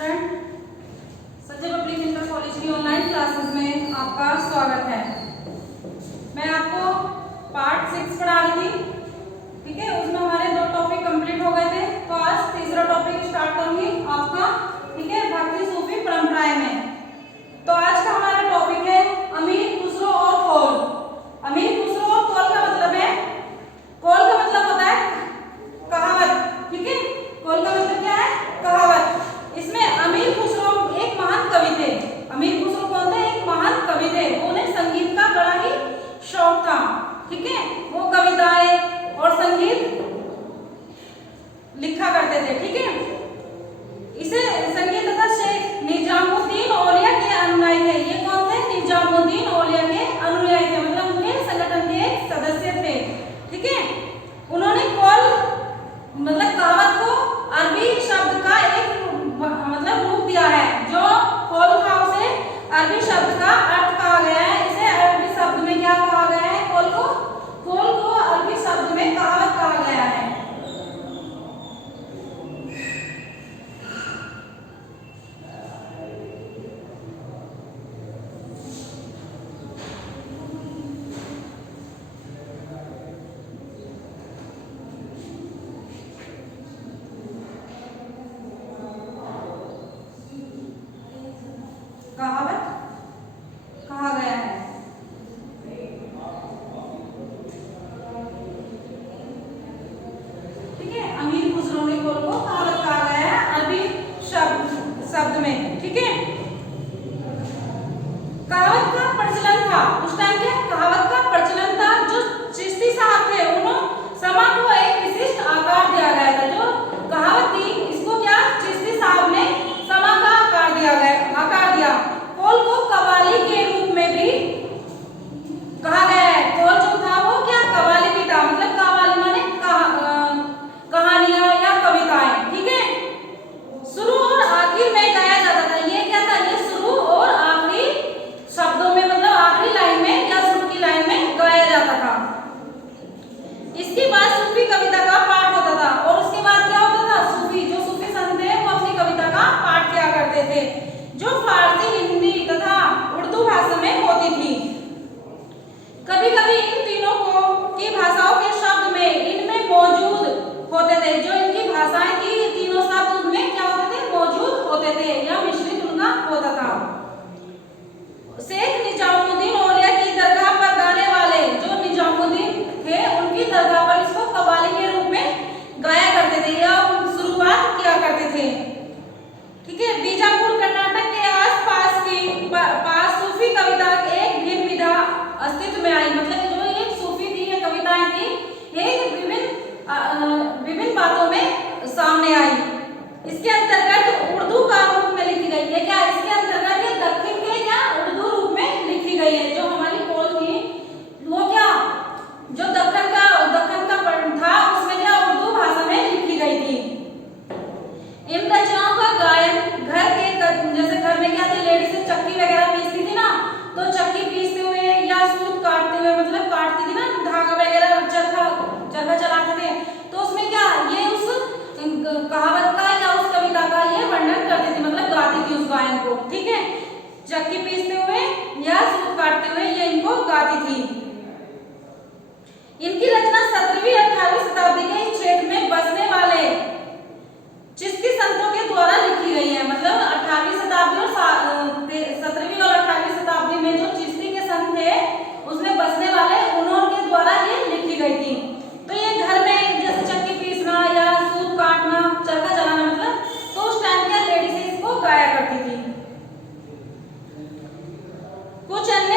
Student, Sanjay public inter college की online classes में आपका स्वागत है। मैं आपको पार्ट 6 पढ़ा रही थी, ठीक है। उसमें हमारे 2 टॉपिक कंप्लीट हो गए थे, तो आज तीसरा टॉपिक स्टार्ट करूंगी आपका, ठीक है, भक्ति सूफी परंपराएं में। तो आज का हमारा टॉपिक है अमीर, खुसरो और कौल। अमीर, खुसरो और कौल का मतलब है, कौल का मतलब होता है कहावत, ठीक है। कौल का मतलब क्या है? कहावत। इसमें अमीर खुसरो एक महान कवि थे। अमीर खुसरो कौन थे? एक महान कवि थे। उन्हें संगीत का बड़ा ही शौक था, ठीक है। वो कविताएं और संगीत लिखा करते थे, ठीक है। इसे संगीत तथा शेख निजामुद्दीन औलिया के अनुयायी थे। ये कौन थे? निजामुद्दीन औलिया के अनुयायी थे, मतलब उनके संगठन के एक सदस्य थे, ठीक है। उन्होंने कौल मतलब कहावत को अरबी शब्द का एक मतलब रूप दिया है। जो कौल था उसे अरबी शब्द का अर्थ कहा गया है। इसे अरबी शब्द में क्या कहा गया है? कौल को अरबी शब्द में कहावत कहा गया है। कहावत कहा गया है, ठीक है। अमीर खुसरो ने कौल को कहावत कहा गया है अरबी शब्द में, ठीक है। कहावत का प्रचलन था उस टाइम के, कहावत का प्रचलन था। जो चिश्ती साहब थे उन्होंने समा को एक विशिष्ट आकार दिया गया था। जो कहावत थी इसको क्या चिश्ती साहब ने समा का आकार दिया। कौल को कव्वाली के रूप में भी कहा गया है। कौल जो था वो क्या कव्वाली भी था, मतलब कव्वाली माने कहानियां या कविताएं, ठीक है। शुरू और आखिर में गाया जाता था। ये क्या था? ये शुरू और आखिरी शब्दों में, मतलब आखिरी लाइन में या शुरू की लाइन में गाया जाता था। इसके बाद सूफी कविता का पाठ होता था, और उसके बाद क्या होता था? जो सूफी संत थे वो अपनी कविता का पाठ किया करते थे, जो फारसी, हिंदी तथा उर्दू भाषा में होती थी। कभी कभी इन तीनों की भाषाओं के शब्द में इनमें मौजूद होते थे। जो इनकी भाषाएं थी ये तीनों शब्द उनमें क्या होते थे? मौजूद होते थे या मिश्रित उनका होता था। शेख निजामुद्दीन औलिया की दरगाह पर गाने वाले जो निजामुद्दीन थे उनकी दरगाह पर इसको कव्वाली के रूप में गाया करते थे या शुरुआत किया करते थे, ठीक है। बीजापुर कर्नाटक के आसपास पास सूफी कविता एक भिन्न विधा अस्तित्व में आई। मतलब जो एक सूफी थी, ये कविताएं थी, एक विभिन्न बातों में सामने आई। इसके अंतर्गत उर्दू का रूप में लिखी गई है। क्या इसके अंतर्गत ये दक्षिण के या उर्दू रूप में लिखी गई है? जो हमारी कौल थी वो क्या जो दक्षिण का था उसमें क्या उर्दू भाषा में लिखी गई थी। इन रचनाओं का गायन घर के जैसे घर में क्या थे, लेडीज चक्की वगैरह पीसती थी ना, तो चक्की पीसते हुए या सूत काटते हुए, मतलब काटती थी ना, धागा वगैरह चरखा चलाते थे, तो उसमें क्या ये उस कहावत का या उस कविता का ये वर्णन करती थी, मतलब गाती थी उस गायन को, ठीक है। चक्की पीसते हुए या सूत काटते हुए ये इनको गाती थी। इनकी रचना 17वीं 18वीं शताब्दी के इस क्षेत्र में बसने वाले चिश्ती संतों के द्वारा लिखी गई है। मतलब 18वीं शताब्दी और 17वीं और 18वीं शताब्दी में जो चिश्ती के संत थे उसमें बसने वाले उन्होंने द्वारा ये लिखी गई थी। तो ये घर में जैसे चक्की पीसना या सूत काटना, चरखा चलाना, मतलब तो उस टाइम क्या लेडीज इसको गाया करती थी। कुछ अन्य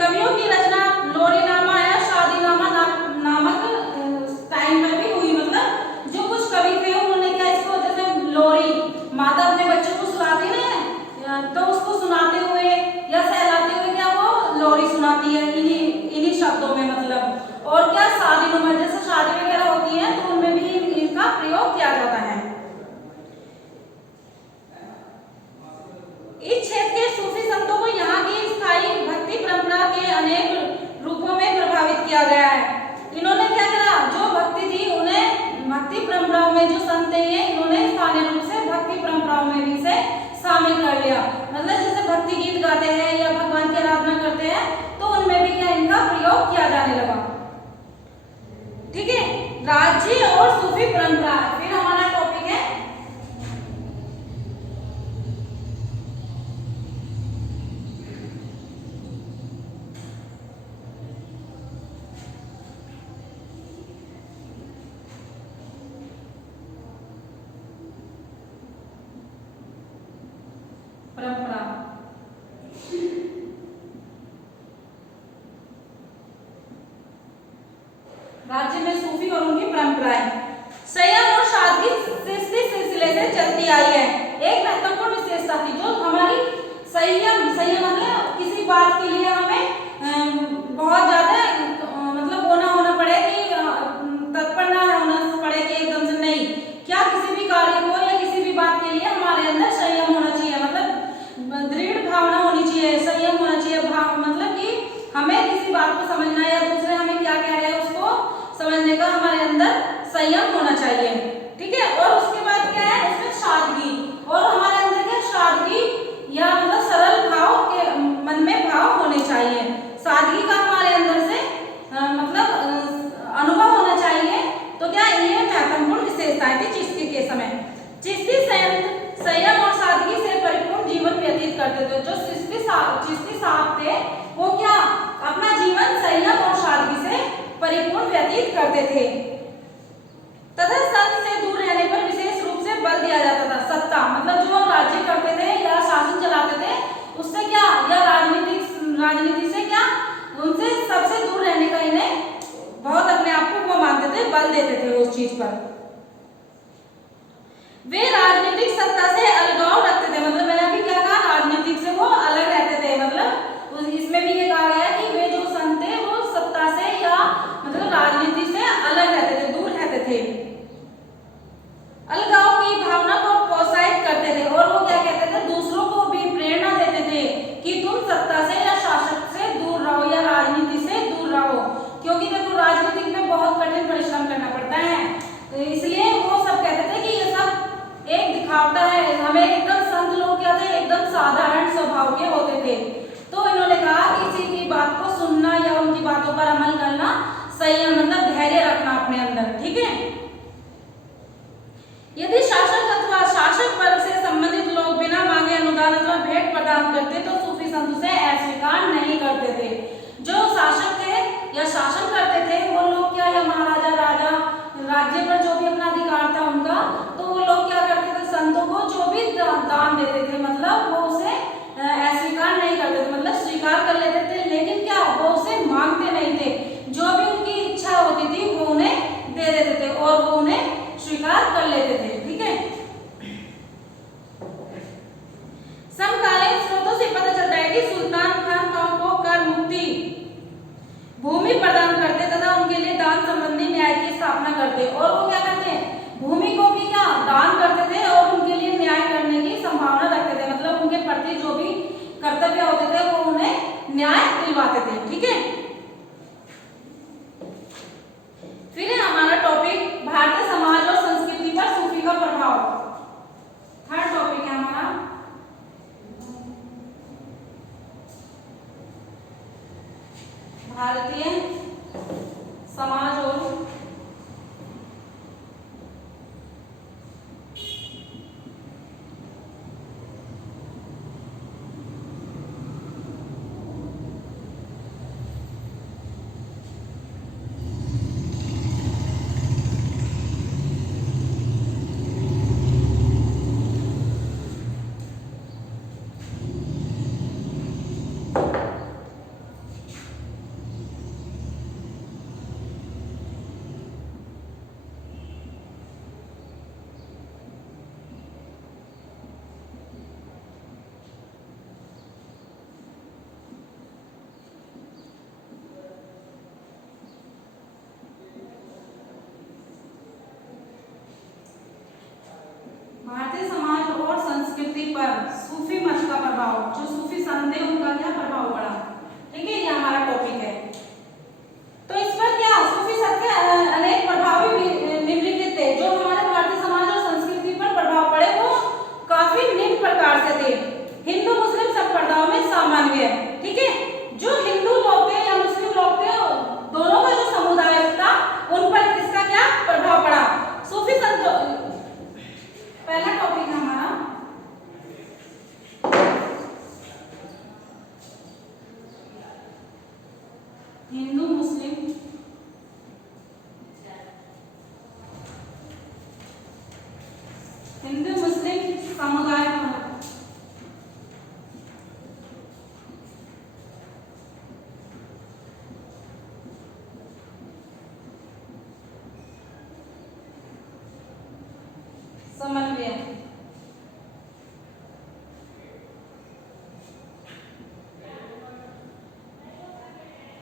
कवियों की रचना लोरीनामा या शादीनामा नामक टाइम में भी हुई। मतलब जो कुछ कवि थे उन्होंने क्या इसको जैसे लोरी, माता अपने बच्चों को सुनाती है तो उसको सुनाते हुए या सहलाते हुए क्या वो लोरी सुनाती है इन्हीं शब्दों में, मतलब। और क्या शादीनुमा, जैसे शादी वगैरह होती है तो उनमें भी इनका प्रयोग किया जाता है। इस क्षेत्र के सूफी संतों को यहाँ की स्थायी भक्ति परंपरा के अनेक रूपों में प्रभावित किया गया है। इन्होंने क्या करा, जो भक्ति थी उन्हें भक्ति परंपराओं में जो संत थे ये इन्होंने स्थानीय रूप से भक्ति परंपराओं में भी से राज्य में सूफी और उनकी परंपराएं संयम और सादगी सिलसिले से चलती आई है। एक महत्वपूर्ण विशेषता थी जो हमारी संयम मतलब किसी बात के लिए हमें बहुत ज्यादा मतलब होना पड़े कि तत्पर ना होना पड़े कि एकदम से नहीं, क्या किसी भी कार्य को या किसी भी बात के लिए हमारे अंदर संयम होना चाहिए, मतलब दृढ़ भावना होनी चाहिए, संयम होना चाहिए। भाव मतलब कि हमें किसी बात को समझना या दूसरे हमें क्या कह रहे हैं उसको समझने का हमारे अंदर संयम होना चाहिए, ठीक है। और उसके बाद क्या है उसमें सादगी, और हमारे अंदर क्या सादगी या मतलब सरल भाव के मन में भाव होने चाहिए। सादगी का हमारे अंदर से मतलब अनुभव होना चाहिए। तो क्या ये महत्वपूर्ण विशेषताएं थी चिश्ती के समय। चिश्ती संयम और सादगी से परिपूर्ण जीवन व्यतीत करते थे। जो चिश्ती साहब थे वो क्या अपना जीवन संयम और सादगी से परिपूर्ण व्यतीत करते थे तथा संत से दूर रहने पर विशेष रूप से बल दिया जाता था। सत्ता मतलब जो राज्य करते थे या शासन चलाते थे उससे क्या या राजनीति से क्या उनसे सबसे दूर रहने का इन्हें बहुत अपने आप को वो मानते थे, बल देते थे उस चीज पर। वे राजनीतिक सत्ता से अलगाव रखते थे, मतलब मैंने अभी क्या कहा राजनीतिक से वो अलग रहते थे, मतलब इसमें भी ये कहा गया कि वे जो संत थे वो सत्ता से या मतलब राजनीति से अलग रहते थे, दूर रहते थे। अलगाव की भावना को प्रोत्साहित करते थे और वो क्या कहते थे दूसरों को भी प्रेरणा देते थे कि तुम सत्ता से या शासक से दूर रहो या राजनीति से दूर रहो, क्योंकि देखो राजनीति में बहुत कठिन परिश्रम करना पड़ता है। तो इसलिए वो सब कहते थे कि ये सब एक दिखावटा है, हमें एकदम संत लोग क्या थे एकदम साधारण स्वभाव के होते थे। तो इन्होंने कहा किसी की बात को सुनना या उनकी बातों पर अमल करना संयम मतलब धैर्य रखना अपने अंदर, ठीक है। यदि शासक अथवा शासक वर्ग से संबंधित लोग बिना मांगे अनुदान अथवा भेंट प्रदान करते तो सूफी संत उसे अस्वीकार नहीं करते थे। जो शासक थे या शासन करते थे वो लोग क्या या महाराजा राजा राज्य पर जो भी अपना अधिकार था उनका, तो वो लोग क्या करते थे संतों को जो भी दान देते थे मतलब वो उसे अस्वीकार नहीं करते थे, मतलब स्वीकार कर लेते थे, लेकिन क्या वो उसे मांगते नहीं थे। जो भी उनकी इच्छा होती थी वो उन्हें दे देते थे और वो उन्हें स्वीकार कर लेते थे, ठीक है। समकालीन स्रोतों से पता चलता है कि सुल्तान खान को कर मुक्ति भूमि प्रदान करते तथा उनके लिए दान संबंधी न्याय की स्थापना करते, और वो क्या करते हैं भूमि को भी क्या दान करते थे और उनके लिए न्याय करने की संभावना रखते थे, मतलब उनके प्रति जो भी कर्तव्य होते थे वो उन्हें न्याय दिलवाते थे, ठीक है। फिर है हमारा टॉपिक भारतीय समाज और संस्कृति पर सूफी का प्रभाव। थर्ड टॉपिक है हमारा भारतीय समाज और भारतीय समाज और संस्कृति पर सूफी मत का प्रभाव, जो सूफी संत थे उनका क्या प्रभाव पड़ा, ठीक है, ये हमारा टॉपिक है। तो इस पर क्या सूफी संत के अनेक प्रभाव भी निम्नलिखित थे। जो हमारे भारतीय समाज और संस्कृति पर प्रभाव पड़े वो काफी निम्न प्रकार से थे। हिंदू मुस्लिम संप्रदायों में सामान्य है, ठीक है। जो हिंदू लोग थे या मुस्लिम लोग थे दोनों का जो समुदाय था उन पर किसका क्या प्रभाव पड़ा, सूफी संत। पहला टॉपिक है हमारा हिंदू मुस्लिम समुदाय पर। समन्वय।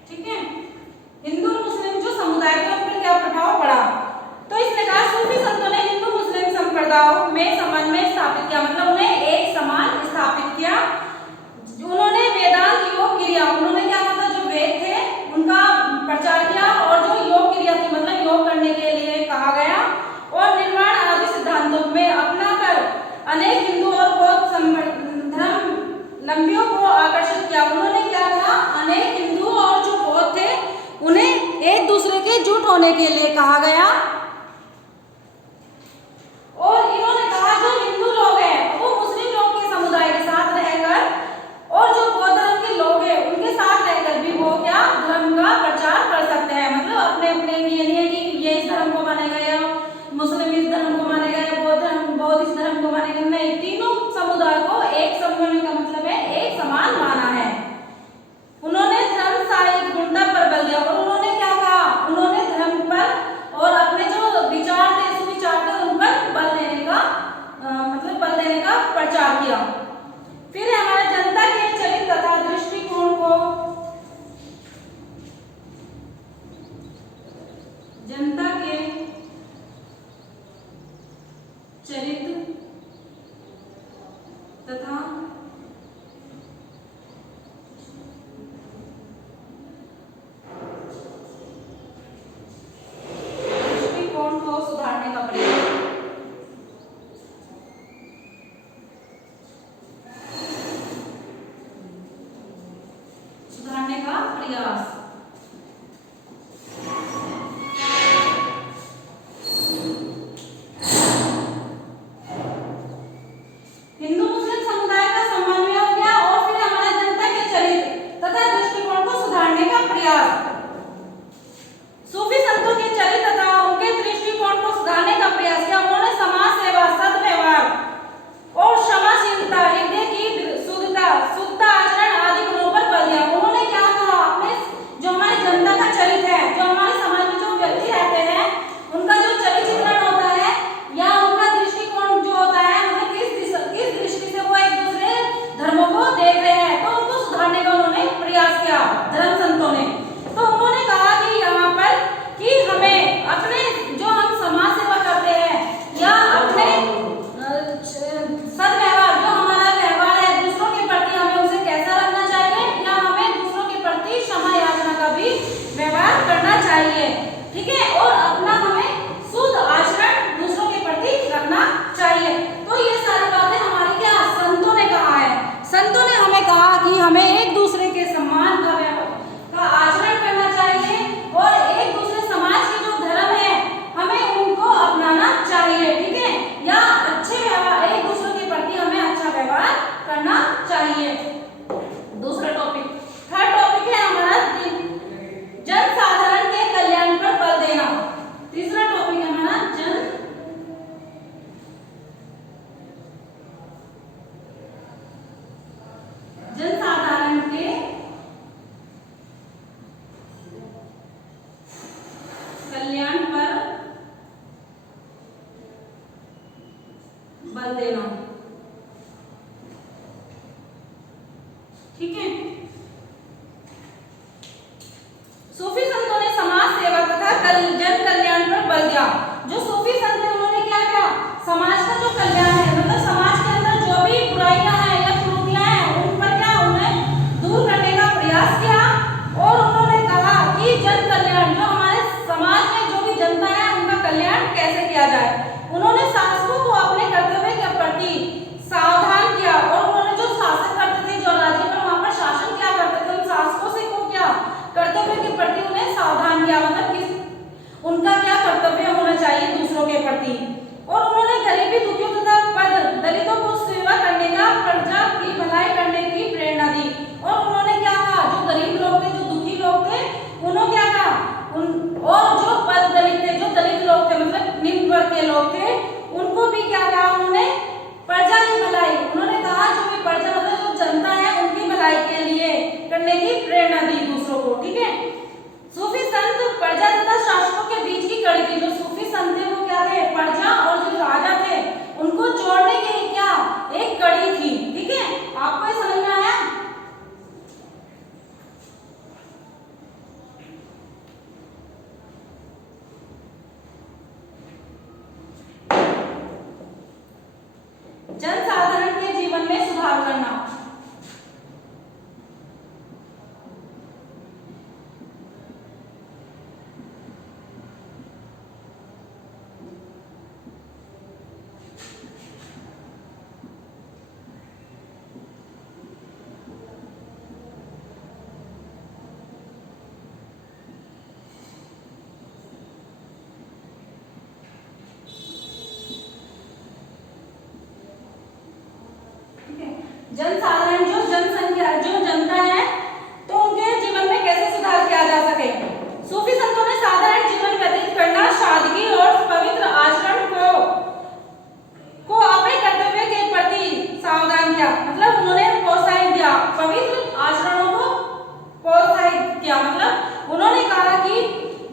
ठीक है, हिंदू और मुस्लिम जो समुदाय के ऊपर क्या प्रभाव पड़ा, तो इसने कहा सूफी संतों ने हिंदू मुस्लिम संप्रदायों में समन्वय स्थापित किया, मतलब उन्हें एक समान स्थापित किया। उन्होंने वेदांत योग क्रिया, उन्होंने क्या मतलब जो वेद थे उनका प्रचार किया, और जो योग क्रिया थी मतलब योग करने के लिए कहा गया, और निर्माण आदि सिद्धांतों में अपना कर अनेक हिंदू और बौद्ध धर्मावलंबियों को आकर्षित किया। उन्होंने क्या कहा, अनेक हिंदू और जो बौद्ध थे उन्हें एक दूसरे के जुट होने के लिए कहा गया, और इन्होंने कहा जो हिंदू लोग हैं वो मुस्लिम लोग के समुदाय के साथ रहकर, और जो बौद्ध धर्म के लोग हैं उनके साथ रहकर भी वो क्या धर्म का प्रचार कर सकते हैं। मतलब अपने अपने ये नहीं है कि ये इस धर्म को मानेगा या मुस्लिम इस धर्म को मानेगा या बौद्ध इस धर्म को मानेगा, नहीं, तीनों समुदाय को एक समन्वय का मतलब है एक समान माना है। उन्होंने धर्म साहित्य गुणता पर बल दिया, और उन्होंने क्या कहा, उन्होंने धर्म पर और अपने जो विचार थे सुविचार थे उन पर बल देने का मतलब बल देने का प्रचार किया। फिर हमारे जनता के चरित्र तथा दृष्टिकोण को, जनता के चरित्र तथा दृष्टिकोण को सुधारने का प्रयास, सुधारने का प्रयास। हिंदू मुस्लिम समुदाय का समन्वय हो गया, और फिर हमारे जनता के चरित्र तथा दृष्टिकोण को सुधारने का प्रयास। सूफी संतों के चरित्र तथा उनके दृष्टिकोण को सुधारने का प्रयास किया। उन्होंने समाज सेवा, सद्व्यवहार और क्षमाशीलता, हृदय की शुद्धता आचरण आदि गुणों पर बल दिया। उन्होंने क्या कहा, अपने जो हमारी जनता का चरित्र है, जो हमारे समाज में जो व्यक्ति रहते हैं उनका जो चरित्र चित्रण होता है या उनका दृष्टिकोण जो होता है, मतलब किस दृष्टि से वो एक दूसरे धर्मों को देख रहे हैं, तो उनको सुधारने का उन्होंने प्रयास किया धर्म संतों ने। तो उन्होंने कहा कि यहाँ पर कि हमें अपने जो हम समाज सेवा करते हैं या अपने सद्व्यवहार जो हमारा व्यवहार है दूसरों के प्रति, हमें उसे कैसा रखना चाहिए, या हमें दूसरों के प्रति क्षमा याचना का भी व्यवहार करना चाहिए। ठीक है, और अपना हमें शुद्ध आचरण दूसरों के प्रति रखना चाहिए। तो ये सारी बातें हमारी क्या संतों ने कहा है। संतों ने हमें कहा कि हमें एक दूसरे के सम्मान का आचरण करना चाहिए, और एक दूसरे समाज के जो धर्म है हमें उनको अपनाना चाहिए। ठीक है, या अच्छे व्यवहार, एक दूसरे के प्रति हमें अच्छा व्यवहार करना चाहिए। दूसरा टॉपिक, थर्ड टॉपिक है हमारा जनसाधारण के कल्याण पर बल देना। तीसरा टॉपिक है हमारा जनसाधारण के कल्याण पर बल देना। ठीक है, सूफी संतों ने समाज सेवा तथा जन कल्याण पर बल दिया। जो सूफी संत हैं उन्होंने क्या किया, समाज का जो कल्याण है, मतलब समाज के अंदर जो भी बुराइयां हैं या त्रुटियां हैं उन पर क्या उन्हें दूर करने का प्रयास किया, और उन्होंने कहा कि जन कल्याण, जो हमारे समाज में जो भी जनता है उनका कल्याण कैसे किया जाए। उन्होंने शासकों को अपने कर्तव्य के प्रति सावधान किया, और उन्होंने जो शासन करते थे, जो राज्य पर वहां पर शासन क्या करते थे, उन शासकों से को क्या कर्तव्य के प्रति उन्हें सावधान किया, मतलब उनका क्या कर्तव्य होना चाहिए दूसरों के प्रति। और उन्होंने गरीबी, दुखियों तथा दलितों को सेवा करने का, प्रजा की भलाई करने की प्रेरणा दी। और उन्होंने क्या कहा, जो गरीब लोग थे, जो दुखी लोग थे, उन्होंने क्या कहा, और जो दलित थे, जो दलित लोग थे मतलब निम्न वर्ग के लोग थे, उनको भी क्या कहा उन्होंने, प्रजा की भलाई, उन्होंने कहा जो भी प्रजा मतलब जो जनता है उनकी भलाई के लिए करने की प्रेरणा दी दूसरों को। ठीक है, सूफी संत प्रजा तथा शासकों के बीच की कड़ी थी। जो सूफी संत थे वो क्या थे, प्रजा और जो राजा थे जनसाधारण के जीवन में सुधार करना। जनसाधारण जो जनसंख्या जो जनता है तो उनके जीवन में कैसे सुधार किया जा सके। सूफी संतों ने साधारण जीवन व्यतीत करना, सादगी और पवित्र आचरण को अपने कर्तव्य के प्रति सावधान किया, मतलब उन्होंने प्रोत्साहित दिया, पवित्र आचरणों को प्रोत्साहित किया। मतलब उन्होंने कहा कि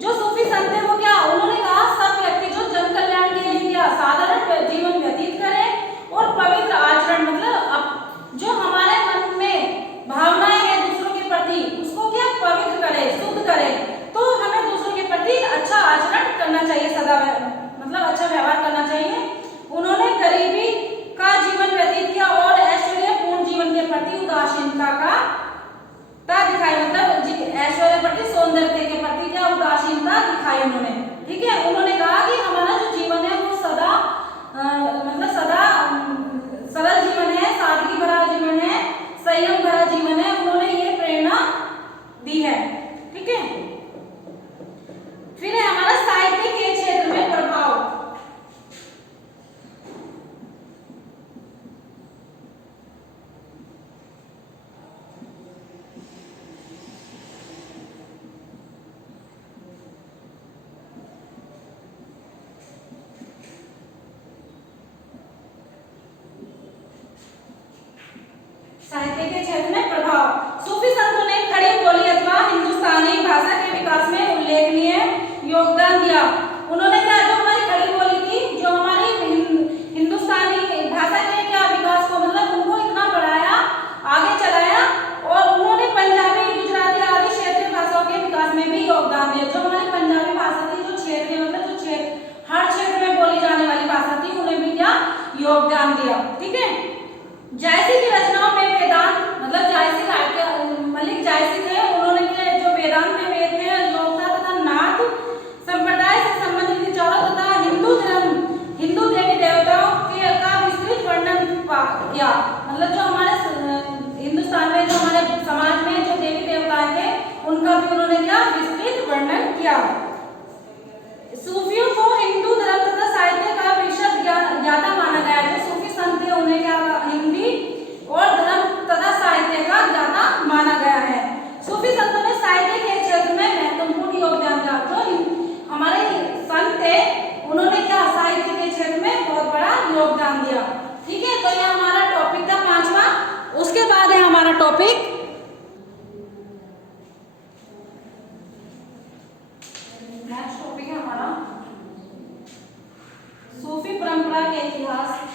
जो सूफी संत थे वो क्या, उन्होंने कहा सब व्यक्ति जो जन कल्याण के लिए क्या साधारण जीवन व्यतीत करें और पवित्र आचरण, मतलब जो हमारे मन में भावनाएं हैं दूसरों के प्रति उसको क्या पवित्र करे, शुद्ध करे। तो हमें दूसरों के प्रति अच्छा आचरण करना चाहिए, सदा मतलब अच्छा व्यवहार करना चाहिए। उन्होंने गरीबी का जीवन व्यतीत किया और ऐश्वर्यपूर्ण जीवन के प्रति उदासीनता का दिखाई, मतलब ऐश्वर्य प्रति सौंदर्य के प्रति क्या उदासीनता दिखाई उन्होंने। ठीक है, उन्होंने कहा कि हमारा जो जीवन है वो सदा मतलब सदा सरल जीवन है, सादगी भरा जीवन है, संयम भरा जीवन है, उन्होंने ये प्रेरणा दी है। ठीक है, फिर है हमारा साहित्य के क्षेत्र में प्रभाव। साहित्य के क्षेत्र में प्रभाव। सूफी संतों ने खड़ी बोली अथवा हिंदुस्तानी भाषा के विकास में उल्लेखनीय योगदान दिया। उन्होंने क्या, जो हमारी खड़ी बोली थी, जो हमारी हिंदुस्तानी भाषा के क्या विकास को, मतलब उनको इतना बढ़ाया, आगे चलाया, और उन्होंने पंजाबी, गुजराती आदि क्षेत्रीय भाषाओं के विकास में भी योगदान दिया। जो हमारी पंजाबी भाषा थी, जो क्षेत्रीय मतलब जो क्षेत्र हर क्षेत्र में बोली जाने वाली भाषा थी, उन्हें भी क्या योगदान दिया। ठीक है, जायसी की रचनाओं में वेदांत, मतलब जायसी मलिक जायसी थे, उन्होंने जो वेदांत में वेद में योगता तथा नाथ संप्रदाय से संबंधित विचारों तथा हिंदू देवी देवताओं के का विस्तृत वर्णन किया। मतलब जो हमारे हिंदुस्तान में, जो हमारे समाज में जो देवी देवता थे, उनका भी उन्होंने क्या विस्तृत वर्णन किया। सूफियों को हिंदू धर्म तथा साहित्य का विशद ज्ञाता माना गया। जो सूफी संत थे उन्हें क्या हिंदी और धर्म तथा साहित्य का ज्ञाता माना गया है। सूफी संतों ने साहित्य के क्षेत्र में महत्वपूर्ण योगदान दिया। जो हमारे संत थे उन्होंने क्या साहित्य के क्षेत्र में बहुत बड़ा योगदान दिया। ठीक है, तो यह हमारा टॉपिक था 5वां। उसके बाद है हमारा टॉपिक नेक्स्ट टॉपिक है हमारा सूफी परंपरा के इतिहास।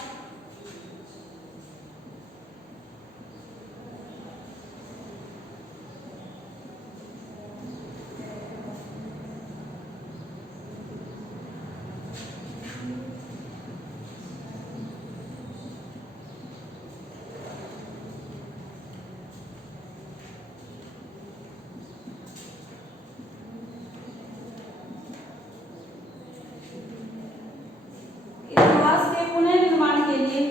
इतिहास के पुनर्निर्माण के लिए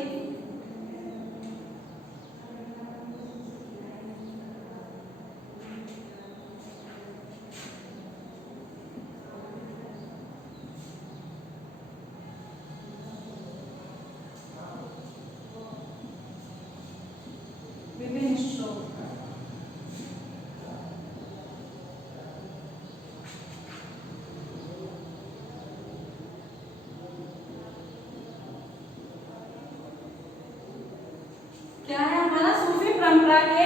विभिन्न स्रोत। क्या है हमारा सूफी परंपरा के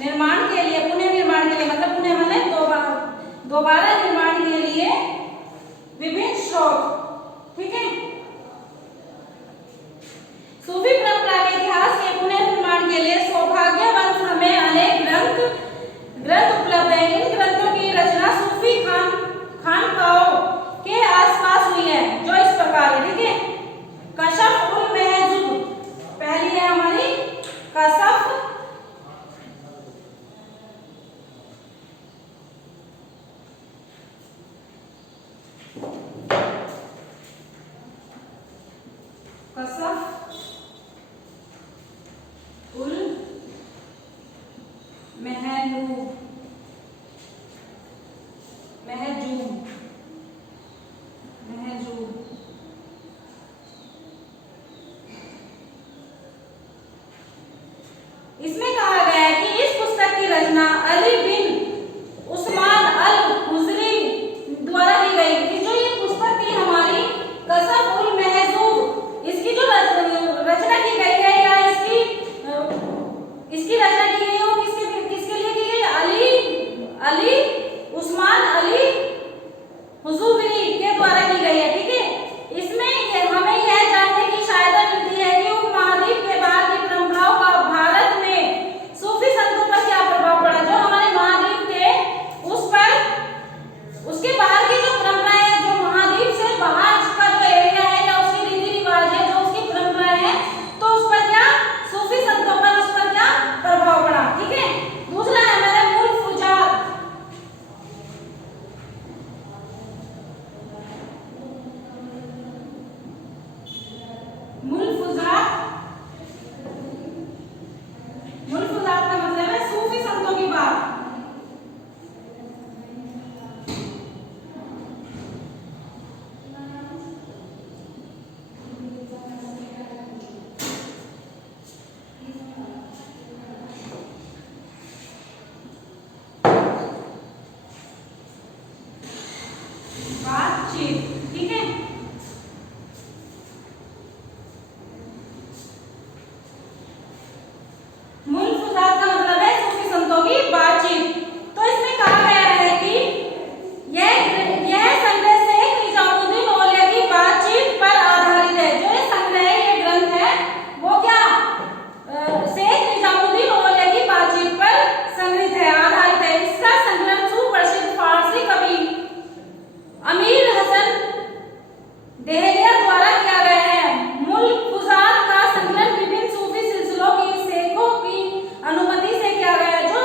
निर्माण के लिए, पुनः निर्माण के लिए, मतलब पुनः माने दोबारा निर्माण के लिए विभिन्न स्रोत। ठीक है, सूफी परंपरा के इतिहास के पुनः निर्माण के लिए सौभाग्यवंश हमें अनेक ग्रंथ उपलब्ध है। इन ग्रंथों की रचना सूफी खानकाओं के आसपास हुई है, जो इस प्रकार है। ठीक है, कशफ उल महजूब बातचीत। ठीक है, मुल्फुजात का मतलब है सूफी संतों की बातचीत। तो इसमें कहा गया है कि यह संग्रह शेख निजामुद्दीन औलिया की बातचीत पर आधारित है। जो ये संग्रह ये ग्रंथ है वो क्या शेख निजामुद्दीन औलिया की बातचीत पर संग्रहित है, आधारित है। इसका संकलन सुप्रसिद्ध फारसी कवि अमीर हसन देहलिया द्वारा किया गया है। मुल्फुजात का संकलन विभिन्न सूफी सिलसिलों की शेखों की अनुमति से किया गया। जो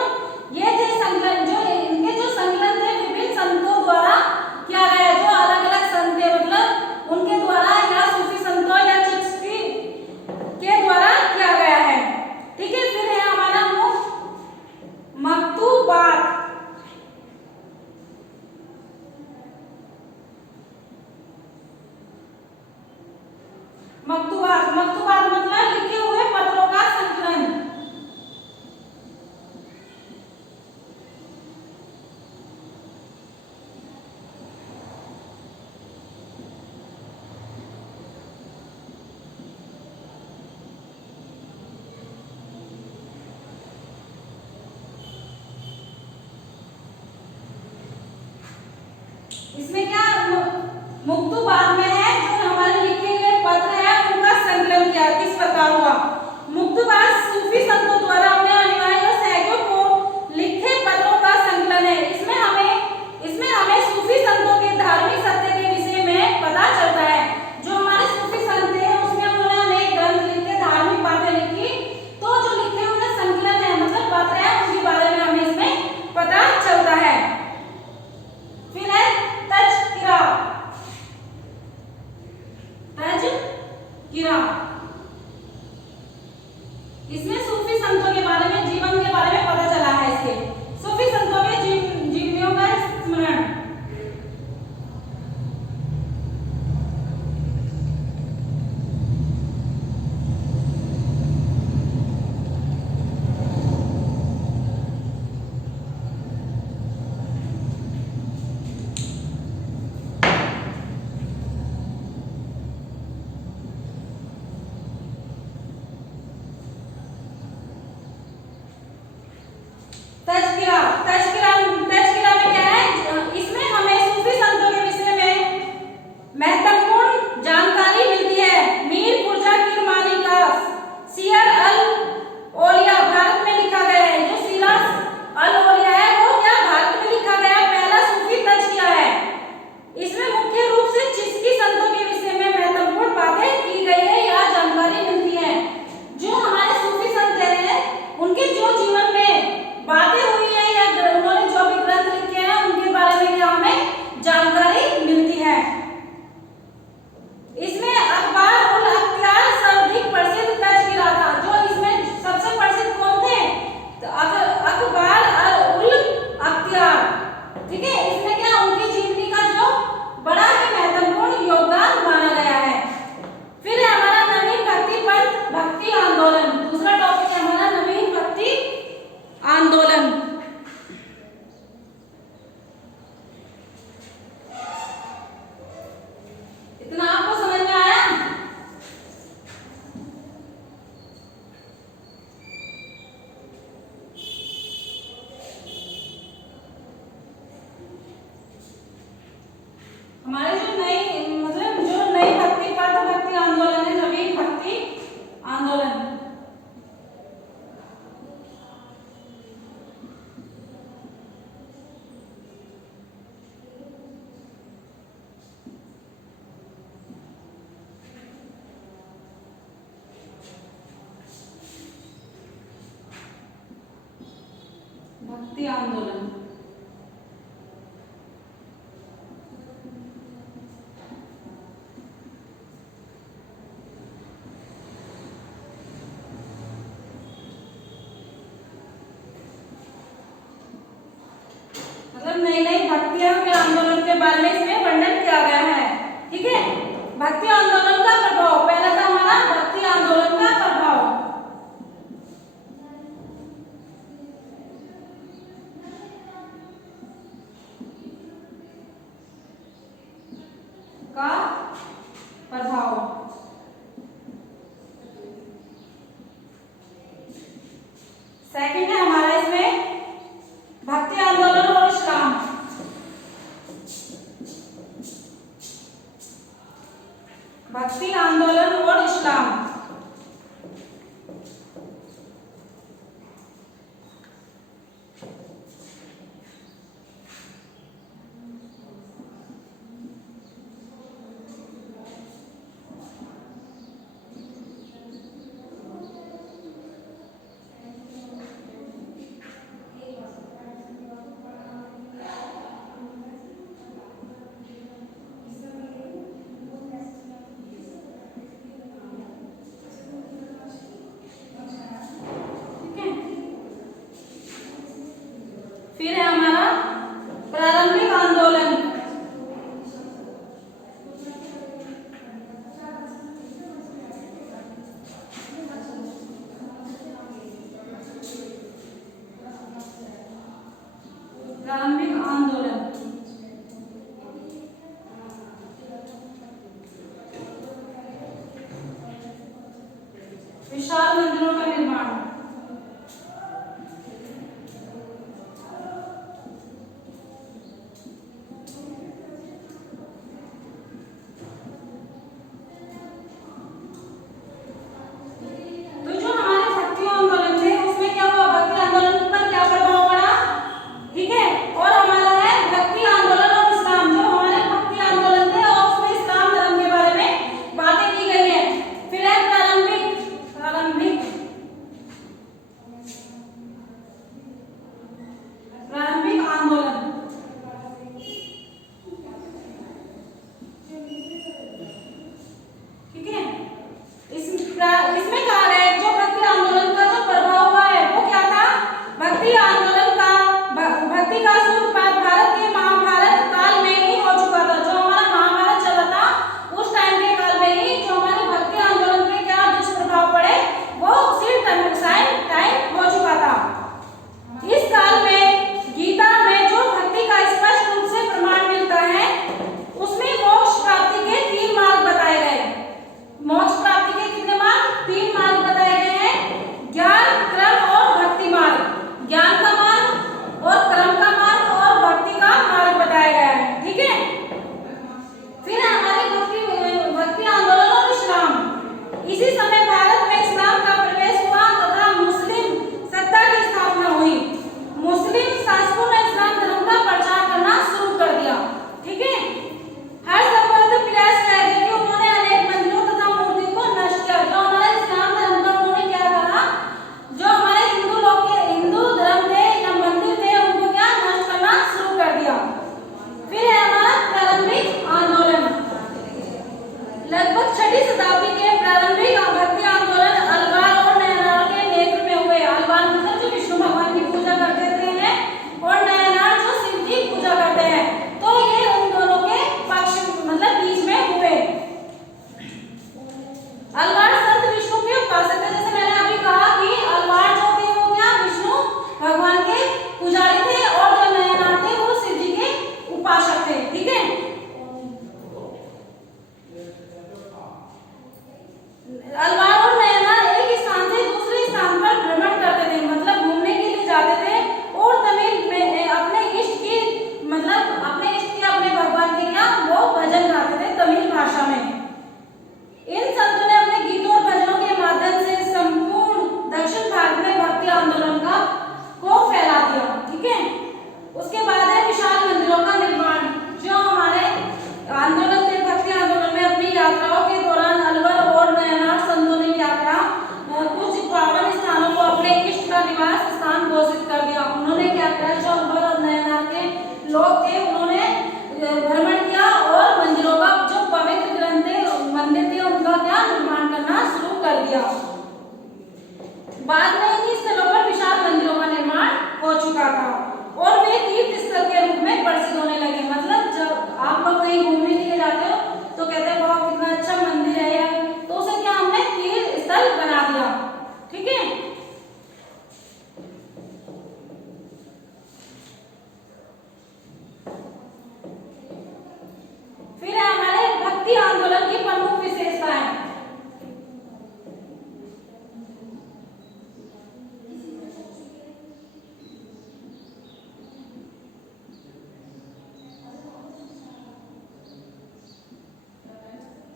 ये थे संकलन, जो इनके जो संकलन थे विभिन्न संतों द्वारा किया गया, जो अलग अलग संत थे, मतलब उनके द्वारा या सूफी संतों या चिश्ती के द्वारा किया गया है। ठीक है, फिर है हमारा मकतूबात। मकतूबात मतलब लिखे हुए पत्रों का संकलन। इसमें क्या मकतूबात में है जो हमारे लिखे गए पत्र है उनका संकलन किया। किस प्रकार हुआ? मकतूबात सूफी संतों द्वारा अपने अनुयायियों सहयोगियों को लिखे पत्रों का संकलन है। इसमें हमें सूफी संतों के धार्मिक सत्य के विषय में पता चलता है। जो हमारे सूफी संत हैं उसमें उन्होंने अनेक ग्रंथ लिखे, धार्मिक बातें लिखी, तो जो लिखे हुए संकलन है मतलब पत्र है उनके बारे में हमें इसमें पता चलता है। फिर है तज़किरा। इसमें सूफी संतों के बारे में, जीवन के बारे में पता चला है। इसके सूफी संतों के जीवनियों का स्मरण। तज़किरा में क्या है? इसमें हमें सूफी संतों के विषय में महत्वपूर्ण जानकारी मिलती है। मीर खुर्जा किरमानी का सियर अल औलिया भारत में लिखा गया है। जो सीरा अल औलिया है वो क्या भारत में लिखा गया पहला सूफी तज़किरा है। इसमें मुख्य रूप से चिश्ती संतों के विषय में महत्वपूर्ण बातें की गई है या जानकारी मिलती है। जो हमारे सूफी संत हैं उनके जो जीवन में बातें हुई है या उन्होंने जो भी ग्रंथ लिखे हैं उनके बारे में क्या हमें जानकारी मिलती है। इसमें अखबार उल अख्तियार सर्वाधिक प्रसिद्ध तज़किरा था। जो इसमें सबसे प्रसिद्ध कौन थे? तो अखबार उल अख्तियार। ठीक है, इसमें क्या उनकी जीवनी का जो बड़ा ही महत्वपूर्ण योगदान माना गया है। फिर है हमारा नवीन भक्ति पंथ भक्ति आंदोलन। दूसरा टॉपिक है हमारा नवीन भक्ति आंदोलन। इतना आपको समझ में आया? हमारे जो नई मतलब जो नई भक्ति पंथ भक्ति आंदोलन है, नवीन भक्ति आंदोलन। भक्ति आंदोलन मतलब नई नई भक्तियों के आंदोलन के बारे में इसमें वर्णन किया गया है। ठीक है, भक्ति आंदोलन का प्रभाव। पहला था हमारा भक्ति आंदोलन का प्रभाव। बताओ। सेकंड है हमारा इसमें भक्ति आंदोलन और इस्लाम। भक्ति आंदोलन और इस्लाम।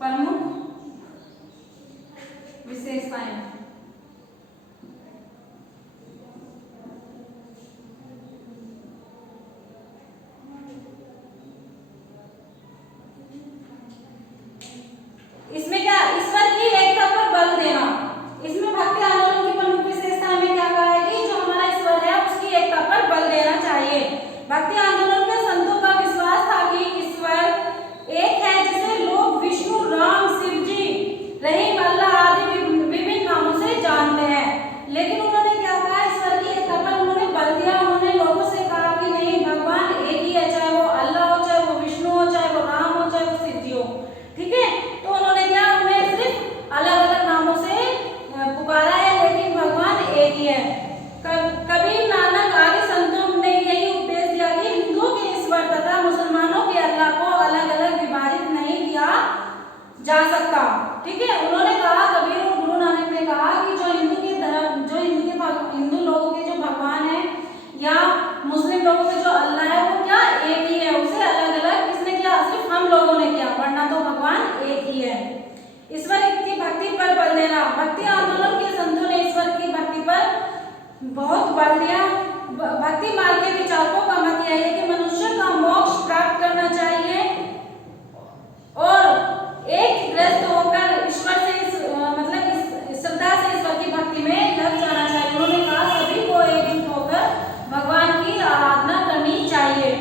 प्रमुख विशेषताएं। इसमें क्या, ईश्वर की एकता पर बल देना। इसमें भक्ति आंदोलन की प्रमुख विशेषता में क्या कहा है कि जो हमारा ईश्वर है उसकी एकता पर बल देना चाहिए। भक्ति आंदोलन में संतों का विश्वास था कि ईश्वर एक है, जिसे लोग विष्णु, राम, शिव जी, रहीम, अल्लाह आदि विभिन्न नामों से जानते हैं। लेकिन उन्होंने क्या कहा, ईश्वर की एकता पर उन्होंने बल दिया। उन्होंने लोगों से कहा कि नहीं, भगवान एक ही है, चाहे वो अल्लाह हो, चाहे वो विष्णु हो, चाहे वो राम हो, चाहे वो शिव जी हो। ठीक है, तो उन्होंने क्या, उन्हें सिर्फ अलग अलग नामों से पुकारा है, लेकिन भगवान एक ही है। कबीर, नानक आदि संतों ने यही उपदेश दिया कि हिंदुओं के ईश्वर तथा मुसलमानों के अल्लाह को अलग अलग विभाजित नहीं किया जा सकता। ठीक है, उन्होंने कहा, कबीर और गुरु नानक ने कहा कि जो हिंदू के धर्म, जो हिंदू लोगों के जो भगवान है या मुस्लिम लोगों के जो अल्लाह है वो क्या एक ही है। उसे अलग अलग किसने किया, सिर्फ हम लोगों ने किया, वरना तो भगवान एक ही है। ईश्वर की भक्ति पर बल देना। भक्ति आंदोलन के संतों ने ईश्वर की भक्ति पर बहुत बल दिया। भक्ति मार्ग के विचारकों का मत यह है कि मनुष्य का मोक्ष प्राप्त करना चाहिए और एक ग्रस्त होकर ईश्वर से मतलब श्रद्धा से ईश्वर की भक्ति में लग जाना चाहिए। उन्होंने कहा सभी को एकजुट होकर भगवान की आराधना करनी चाहिए।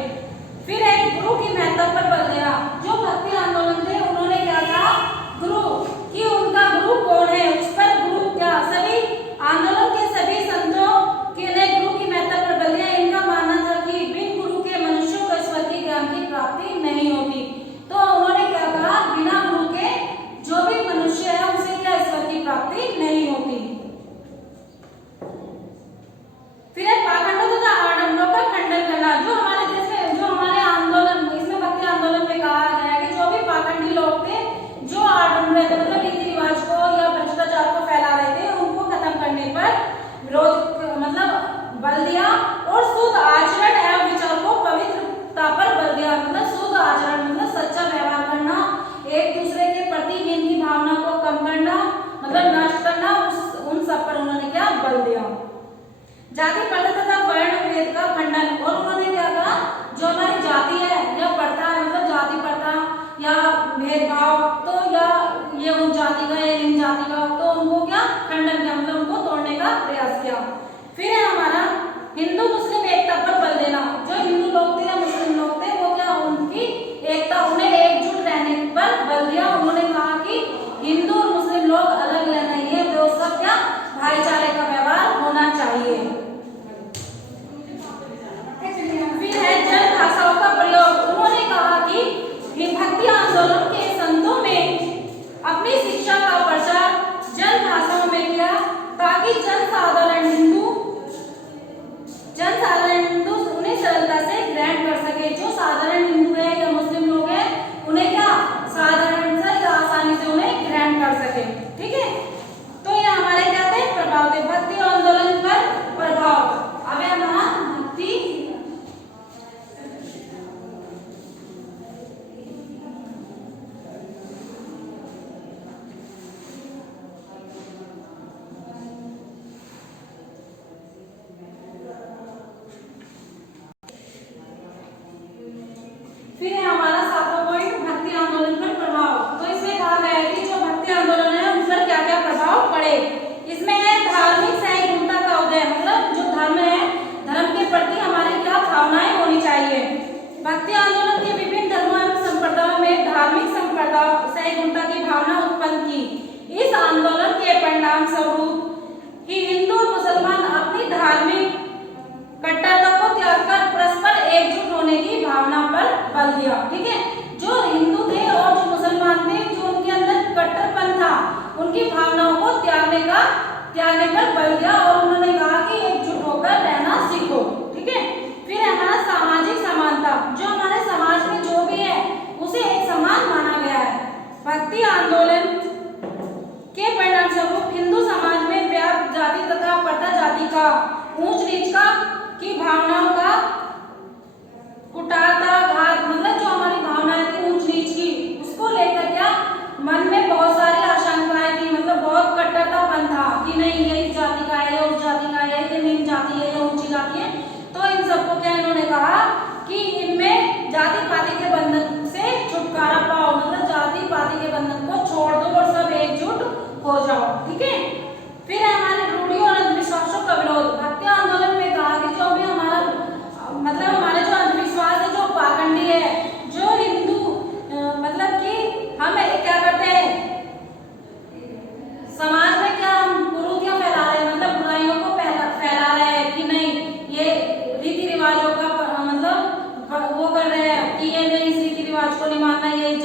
फिर एक गुरु की महत्ता पर बल देना। जो भक्ति आंदोलन थे उन्होंने क्या कहा, गुरु कि उनका गुरु कौन है, उस पर गुरु क्या, सभी आंदोलन के सभी संतों के ने गुरु की महत्ता पर बल दिया। इनका मानना था कि बिन गुरु के मनुष्यों को ईश्वर की ज्ञान की प्राप्ति नहीं होती। तो उन्होंने क्या कहा, बिना गुरु के जो भी मनुष्य है उसे क्या ईश्वर की प्राप्ति नहीं होती। फिर पाखंडों तथा आडंबरों का खंडन करना। जो हमारे देश में, जो हमारे आंदोलन, इसमें भक्ति आंदोलन में कहा गया है कि जो भी पाखंडी लोग थे, जो आडंबर मतलब रीति रिवाज को या भ्रष्टाचार को फैला रहे थे, उनको खत्म करने पर विरोध मतलब बल दिया और शुद्ध आचरण एवं विचार को पवित्रता पर बल दिया। मतलब शुद्ध आचरण मतलब सच्चा व्यवहार करना, एक दूसरे के प्रति हीन की भावना को कम करना, मतलब नष्ट करना, उन सब पर उन्होंने क्या बल दिया। जाति प्रथा तथा वर्ण भेद का खंडन। और उन्होंने क्या कहा, जो हमारी जाति है या प्रथा है, मतलब जाति प्रथा या भेदभाव, तो या ये उन जाति का या इन जाति का, तो उनको क्या खंडन किया, मतलब उनको तोड़ने का प्रयास किया। फिर है हमारा हिंदू मुस्लिम एकता पर बल देना। जो हिंदू लोग थे या मुस्लिम लोग थे वो क्या, उनकी एकता, उन्हें एकजुट रहने पर बल दिया। उन्होंने कहा कि हिंदू और मुस्लिम लोग अलग अलग नहीं है, वो सब क्या भाईचारे का व्यवहार होना चाहिए। फिर है जन भाषाओं का प्रयोग। उन्होंने कहा कि भक्ति आंदोलन के संतों ने अपनी शिक्षा का प्रचार जन भाषाओं में किया ताकि जनसाधारण हिंदू उन्हें सरलता से ग्रहण कर सके। जो साधारण हिंदू है या मुस्लिम लोग हैं उन्हें क्या साधारण से या आसानी से उन्हें ग्रहण कर सके। ठीक है, तो ये हमारे क्या थे प्रभाव थे भक्ति आंदोलन पर प्रभाव। अब हमारा भक्ति फिर है हमारा सातवां पॉइंट भक्ति आंदोलन पर प्रभाव। तो इसमें कहा गया है कि जो भक्ति आंदोलन है उन पर क्या क्या प्रभाव पड़े। इसमें है धार्मिक सहिष्णुता का उदय, मतलब जो धर्म है, धर्म के प्रति हमारी क्या भावनाएं होनी चाहिए। भक्ति आंदोलन के विभिन्न धर्मों एवं संप्रदायों में धार्मिक सहिष्णुता की भावना उत्पन्न की। इस आंदोलन के परिणाम स्वरूप ही हिंदू और मुसलमान अपनी धार्मिक कट्टरता को त्याग कर परस्पर एकजुट होने की भावना पर बल दिया। ठीक है, जो हिंदू थे और जो मुसलमान थे, जो उनके अंदर कट्टरपन था, उनकी भावनाओं को त्यागने पर बल दिया और उन्होंने कहा कि एकजुट होकर रहना सीखो। ठीक है, फिर हमारा सामाजिक समानता। जो हमारे समाज में जो भी है उसे एक समान माना गया है। भक्ति आंदोलन के परिणाम स्वरूप हिंदू समाज में व्याप्त जाति तथा प्रथा जाति का, ऊंच नीच का की भावनाओं का कुटाता घात, मतलब जो हमारी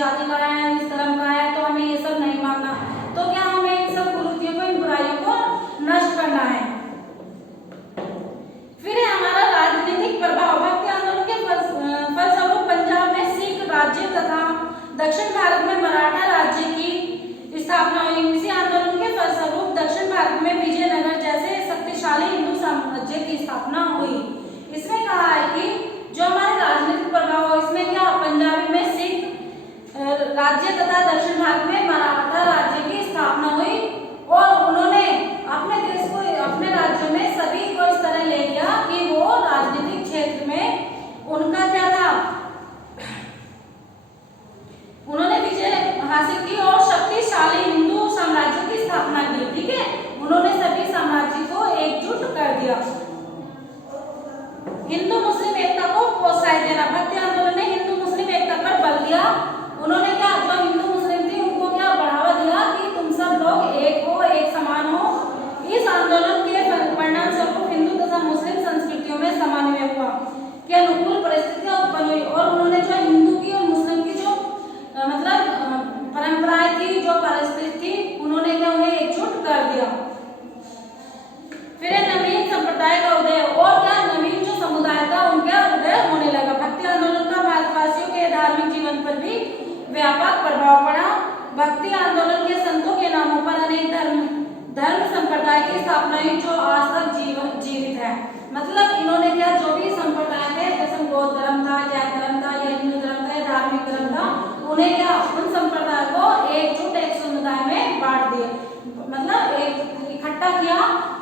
जाति का है, इस धर्म का है, तो हमें ये सब नहीं मानना। तो क्या हमें इन सब कुरीतियों को, इन बुराइयों को नष्ट करना है। फिर है हमारा राजनीतिक प्रभाव। भक्ति आंदोलन के फलस्वरूप पंजाब में सिख राज्य तथा दक्षिण भारत में मराठा राज्य की स्थापना हुई। इसी आंदोलन के फलस्वरूप दक्षिण भारत में विजयनगर जैसे शक्तिशाली हिंदू साम्राज्य की स्थापना हुई। इसमें कहा है कि जो हमारे राजनीतिक प्रभाव हो, इसमें क्या पंजाब में सिख राज्य तथा दक्षिण भारत में मराठा राज्य की स्थापना हुई और उन्होंने अपने देश को, अपने राज्य में सभी को इस तरह ले लिया कि वो राजनीतिक क्षेत्र में उनका क्या था, उन्होंने विजय हासिल की और शक्तिशाली हिंदू साम्राज्य की स्थापना की। ठीक है, उन्होंने सभी साम्राज्य को एकजुट कर दिया। हिंदू मुस्लिम एकता को प्रोत्साहित देना। भक्ति आंदोलन ने हिंदू मुस्लिम एकता पर बल दिया। उन्होंने क्या, जो हिंदू मुस्लिम थी उनको क्या बढ़ावा दिया कि तुम सब लोग एक हो, एक समान हो। इस आंदोलन के परिणाम स्वरूप हिंदू तथा मुस्लिम संस्कृतियों में समन्वय हुआ के अनुकूल परिस्थितियां उत्पन्न हुई और उन्होंने जो हिंदू की और मुस्लिम की जो मतलब परंपराएं थी, जो परिस्थिति थी, उन्होंने क्या उन्हें एकजुट कर दिया। फिर नवीन संप्रदाय का उदय और क्या नवीन जो समुदाय था उनका उदय होने लगा। भक्ति आंदोलन का भारतवासियों के धार्मिक जीवन पर भी व्यापक प्रभाव पड़ा। भक्ति आंदोलन के संतों के नामों पर अनेक धर्म संप्रदाय की स्थापना हुई जो आज तक जीवित है। मतलब इन्होंने क्या, जो भी संप्रदाय थे, जैसे बौद्ध धर्म था, जैन धर्म था, या हिंदू धर्म था, या धार्मिक धर्म था, उन्हें क्या उन संप्रदाय को एकजुट एक समुदाय में बांट दिए, मतलब एक इकट्ठा किया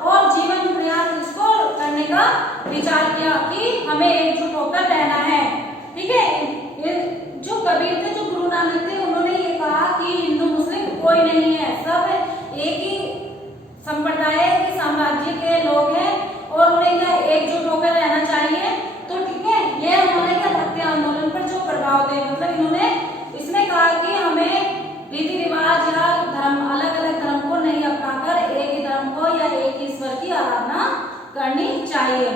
और जीवन प्रयास इसको करने का विचार किया कि हमें एकजुट होकर रहना है। ठीक है, जो कबीर थे, जो गुरु नानक थे, उन्होंने ये कहा कि हिंदू मुस्लिम कोई नहीं है, सब एक ही संप्रदाय के साम्राज्य के लोग हैं और उन्हें क्या एकजुट होकर रहना चाहिए। तो ठीक है, ये हमारे क्या भक्ति आंदोलन पर जो प्रभाव थे, मतलब इन्होंने इसमें कहा कि हमें रीति रिवाज या धर्म, अलग अलग धर्म को नहीं अपनाकर एक ही धर्म को या एक ईश्वर की आराधना करनी चाहिए।